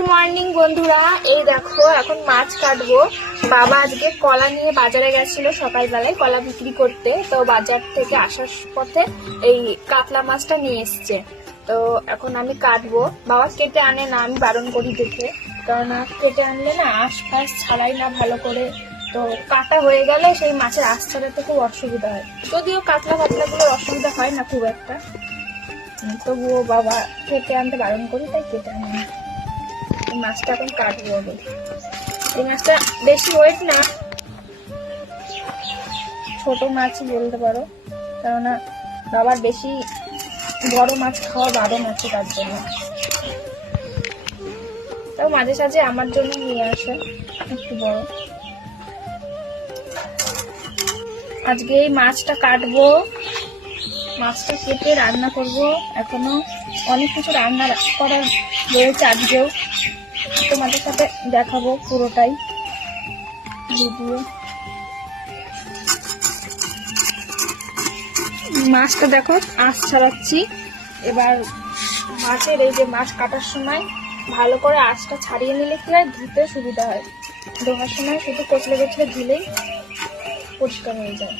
Good morning বন্ধুরা, এই দেখো এখন মাছ কাটবো। বাবা আজকে কলা নিয়ে বাজারে গেছিল সকালবেলায় কলা বিক্রি করতে, তো বাজার থেকে আসার পথে এই কাতলা মাছটা নিয়ে এসছে। তো এখন আমি কাটবো। বাবা কেটে আনে না, আমি বারণ করি দেখে, কারণ কেটে আনলে না আশপাশ ছাড়াই না ভালো করে, তো কাটা হয়ে গেলে সেই মাছের আঁশ ছাড়াতে খুব অসুবিধা হয়। যদিও কাতলা পাতলাগুলো অসুবিধা হয় না খুব একটা, তবুও বাবা কেটে আনতে বারণ করি, তাই কেটে আনি না। এই মাছটা এখন কাটবো। এই মাছটা বেশি ওয়েট না, ছোট মাছ বলতে পারো, কেননা বাবার বেশি বড় মাছ খাওয়া বারণ আছে, তার জন্য। তাও মাঝে সাঝে আমার জন্য নিয়ে আসে একটু বড়। আজকে এই মাছটা কাটবো, মাছটা কেটে রান্না করব। এখনো অনেক কিছু রান্না করার রয়েছে আজকেও, তোমাদের সাথে দেখাবো পুরোটাই ভিডিও। মাছটা দেখো আঁশ ছাড়াচ্ছি। এবার মাছের এই যে মাছ কাটার সময় ভালো করে আঁশটা ছাড়িয়ে নিলে কি হয়, ধুতে সুবিধা হয়। ধোয়ার সময় শুধু কচলে কচলে ধুলেই পরিষ্কার হয়ে যায়।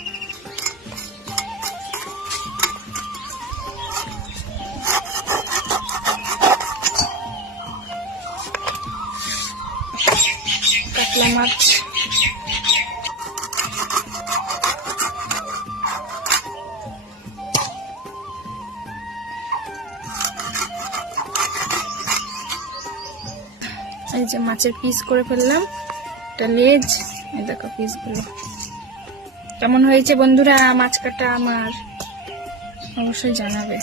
কাতলা মাছ এই যে মাছের পিস করে ফেললাম, এটা লেজ। এই দেখো পিসগুলো কেমন হয়েছে বন্ধুরা। মাছ কাটা আমার অবশ্যই জানাবে।